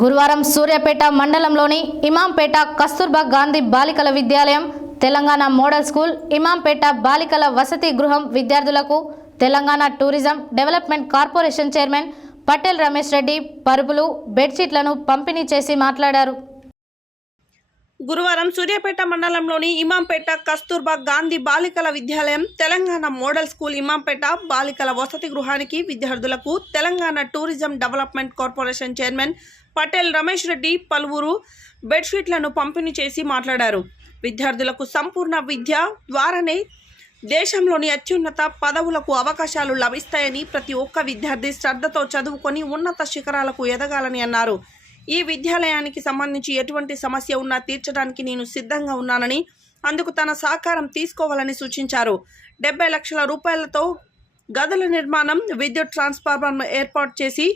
గురువారం సూర్యాపేట మండలంలోని ఇమాంపేట కస్తూర్బా గాంధీ బాలికల విద్యాలయం, తెలంగాణ మోడల్ స్కూల్, ఇమాంపేట బాలికల వసతి గృహం విద్యార్థులకు Telangana tourism development corporation chairman Patel Ramesh Reddy పరుపులు, బెడ్షీట్లను పంపిణీ చేసి మాట్లాడారు. గురువారం సూర్యాపేట మండలంలోని ఇమాంపేట కస్తూర్బా గాంధీ బాలికల విద్యాలయం, తెలంగాణ మోడల్ స్కూల్, ఇమాంపేట బాలికల వసతి గృహానికి విద్యార్థులకు Telangana tourism development corporation chairman Patel Ramesh Reddy పలువురు బెడ్షీట్లను పంపిణీ చేసి మాట్లాడారు. విద్యార్థులకు సంపూర్ణ విద్య ద్వారానే దేశంలోని అత్యున్నత పదవులకు అవకాశాలు లభిస్తాయని, ప్రతి ఒక్క విద్యార్థి శ్రద్ధతో చదువుకొని ఉన్నత శిఖరాలకు ఎదగాలని అన్నారు. ఈ విద్యాలయానికి సంబంధించి ఎటువంటి సమస్య ఉన్నా తీర్చడానికి నేను సిద్ధంగా ఉన్నానని, అందుకు తన సహకారం తీసుకోవాలని సూచించారు. 70 లక్షల రూపాయలతో గదుల నిర్మాణం, విద్యుత్ ట్రాన్స్ఫార్మర్ను ఏర్పాటు చేసి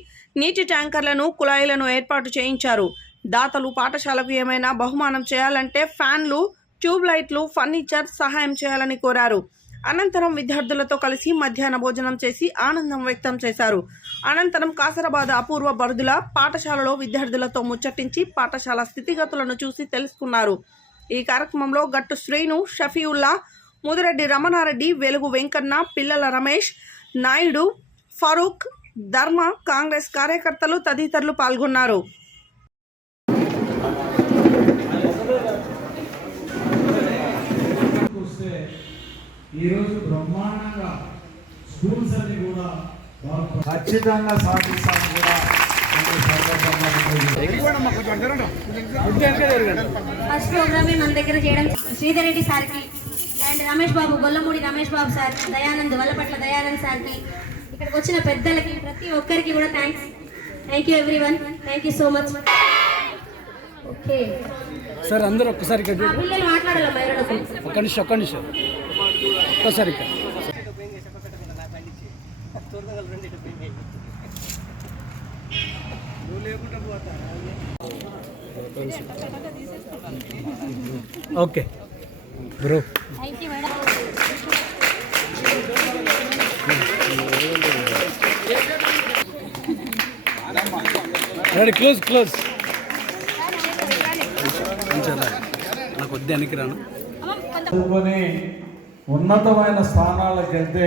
నీటి ట్యాంకర్లను, కుళాయిలను ఏర్పాటు చేయించారు. దాతలు పాఠశాలకు ఏమైనా బహుమానం చేయాలంటే ఫ్యాన్లు, ట్యూబ్ లైట్లు, ఫర్నిచర్ సహాయం చేయాలని కోరారు. అనంతరం విద్యార్థులతో కలిసి మధ్యాహ్న భోజనం చేసి ఆనందం వ్యక్తం చేశారు. అనంతరం కాసరాబాద్ అపూర్వ బరుదుల పాఠశాలలో విద్యార్థులతో ముచ్చటించి పాఠశాల స్థితిగతులను చూసి తెలుసుకున్నారు. ఈ కార్యక్రమంలో గట్టు శ్రీను, షఫీవుల్లా, ముదిరెడ్డి రమణారెడ్డి, వెలుగు వెంకన్న, పిల్లల రమేష్ నాయుడు, ఫరూక్, ధర్మ, కాంగ్రెస్ కార్యకర్తలు తదితరులు పాల్గొన్నారు. ఈరోజు బ్రహ్మాండంగా స్కూల్స్ అన్ని కూడా ఖచ్చితంగా సాధిస్తాను కూడా. ఫస్ట్ ప్రోగ్రామ్ మన దగ్గర చేయడం శ్రీధర్ రెడ్డి సార్కి అండ్ రమేష్ బాబు, గొల్లమూడి రమేష్ బాబు సార్, దయానంద్, వల్లపట్ల దయానంద్ సార్కి, ఇక్కడికి వచ్చిన పెద్దలకి ప్రతి ఒక్కరికి కూడా thank you everyone. Thank you so much. Okay sir, అందరూ ఒక్కసారి పిల్లలు మాట్లాడాలి. ఒక్క నిమిషం ఒక్కసారి okay bro. Thank you madam. Ready, close. నాకు వద్దే అనికి రాను. చదువుకొని ఉన్నతమైన స్థానాలకు వెళ్తే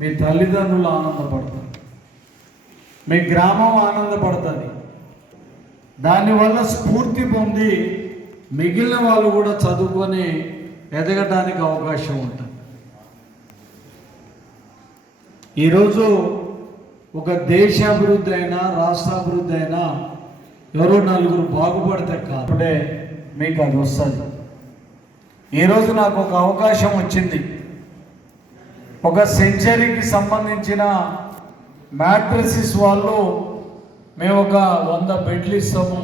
మీ తల్లిదండ్రులు ఆనందపడతారు, మీ గ్రామం ఆనందపడుతుంది. దానివల్ల స్ఫూర్తి పొంది మిగిలిన వాళ్ళు కూడా చదువుకొని ఎదగడానికి అవకాశం ఉంటుంది. ఈరోజు ఒక దేశాభివృద్ధి అయినా, రాష్ట్రాభివృద్ధి అయినా ఎవరో నలుగురు బాగుపడితే కాకపోతే మీకు అది వస్తుంది. ఈరోజు నాకు ఒక అవకాశం వచ్చింది. ఒక సెంచరీకి సంబంధించిన మ్యాట్రసిస్ వాళ్ళు మేము ఒక 100 బెడ్లు ఇస్తాము,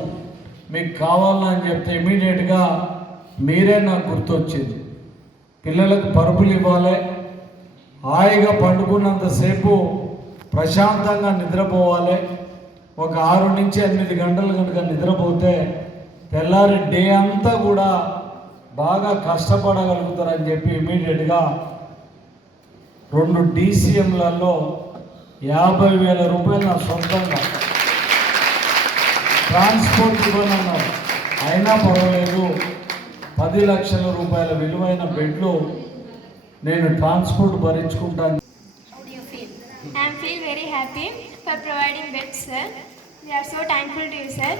మీకు కావాలని చెప్తే ఇమీడియట్గా మీరే నాకు గుర్తొచ్చింది. పిల్లలకు పరుపులు ఇవ్వాలి, హాయిగా పండుకున్నంతసేపు ప్రశాంతంగా నిద్రపోవాలి. ఒక 6 నుంచి 8 గంటలు కనుక నిద్రపోతే తెల్లారి డే అంతా కూడా బాగా కష్టపడగలుగుతారని చెప్పి ఇమీడియట్గా 2 DCMలలో 50,000 రూపాయలు నా సొంతంగా ట్రాన్స్పోర్ట్ ఇవ్వనన్నారు. అయినా పర్వాలేదు, 10 లక్షల రూపాయల విలువైన బెడ్లు నేను transport భరించుకుంటాను. I feel very happy for providing beds, sir. We are so thankful to you, sir.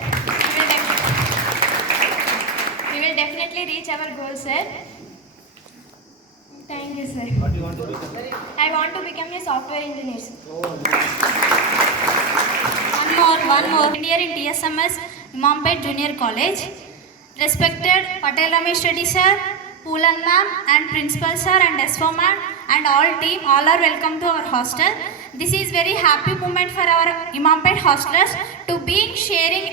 We will definitely reach our goal, sir. Thank you, sir. What do you want to become? I want to become a software engineer, sir. One more. Here in TSMS Imampet Junior College. Respected Patel Ramesh Reddy sir, Poolan ma'am and principal sir and SO ma'am and all team, all are welcome to our hostel. This is very happy moment for our Imampet hostlers to be sharing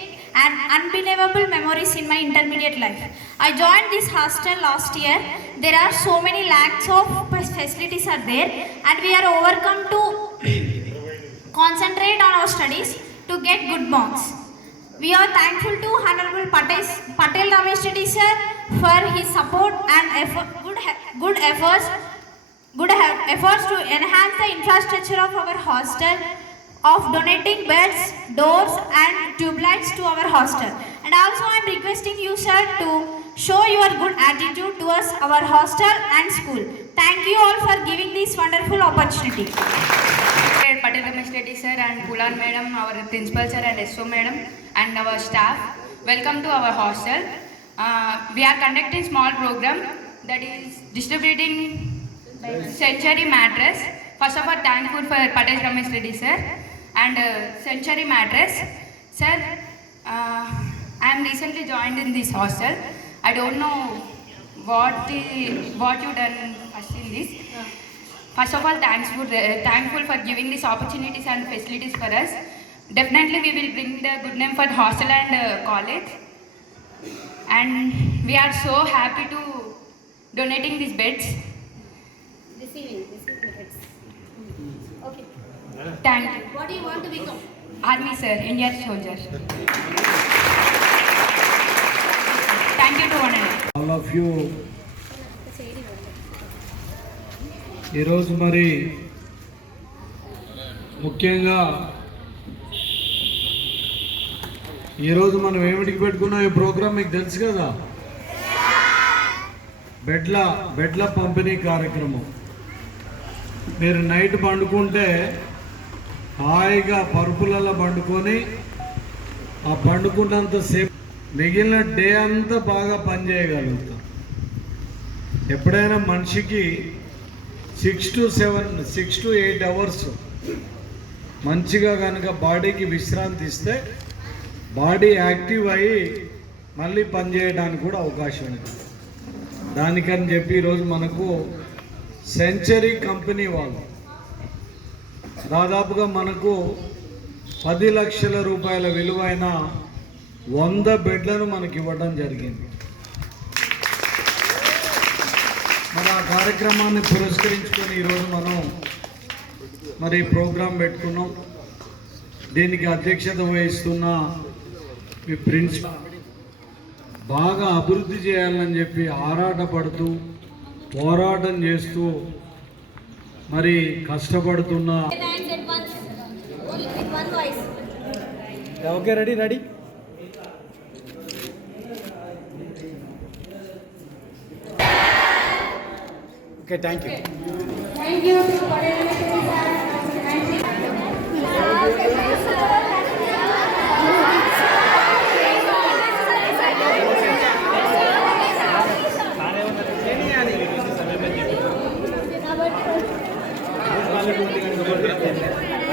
an unbelievable memories in my intermediate life. I joined this hostel last year. There are so many lakhs of facilities are there and we are overcome to concentrate on our studies to get good marks. We are thankful to Honorable Patel Ramesh Reddy sir for his support and good efforts to enhance the infrastructure of our hostel, of donating beds, doors and tube lights to our hostel. And also I am requesting you, sir, to show your good attitude towards our hostel and school. Thank you all for giving this wonderful opportunity. Patel Ramesh Reddy sir and Pulan madam, our principal sir and SO madam and our staff. Welcome to our hostel. We are conducting small program that is distributing Century mattress. First of all, thankful for Patel Ramesh Reddy sir and Century mattress. Sir, I am recently joined in this hostel. I don't know what you done first in this. First of all, thankful for giving these opportunities and facilities for us. Definitely we will bring the good name for hostel and college. And we are so happy to donating these beds. Receiving the beds. Okay. Thank you. What do you want to become? Army sir, Indian soldier. Thank you to one and all. All of you ఈరోజు మరి ముఖ్యంగా ఈరోజు మనం ఏమిటికి పెట్టుకున్నాం ఈ programme మీకు తెలుసు కదా, బెడ్ల పంపిణీ కార్యక్రమం. మీరు నైట్ పండుకుంటే హాయిగా పరుపులలో పండుకొని ఆ పండుకున్నంతసేపు మిగిలిన డే అంతా బాగా పనిచేయగలుగుతాం. ఎప్పుడైనా మనిషికి 6 to 8 అవర్స్ మంచిగా కనుక బాడీకి విశ్రాంతి ఇస్తే బాడీ యాక్టివ్ అయ్యి మళ్ళీ పనిచేయడానికి కూడా అవకాశం ఉంది. దానికని చెప్పి ఈరోజు మనకు సెంచరీ కంపెనీ వాళ్ళు దాదాపుగా మనకు 10 లక్షల రూపాయల విలువైన 100 బెడ్లను మనకి ఇవ్వడం జరిగింది. మరి ఆ కార్యక్రమాన్ని పురస్కరించుకొని ఈరోజు మనం మరి ప్రోగ్రాం పెట్టుకున్నాం. దీనికి అధ్యక్షత వహిస్తున్న మీ ప్రిన్సిపల్ బాగా అభివృద్ధి చేయాలని చెప్పి ఆరాటపడుతూ పోరాటం చేస్తూ మరి కష్టపడుతున్న Hands at once. Only with one voice. Okay ready okay thank you Thank you to Patel Ramesh Reddy sir.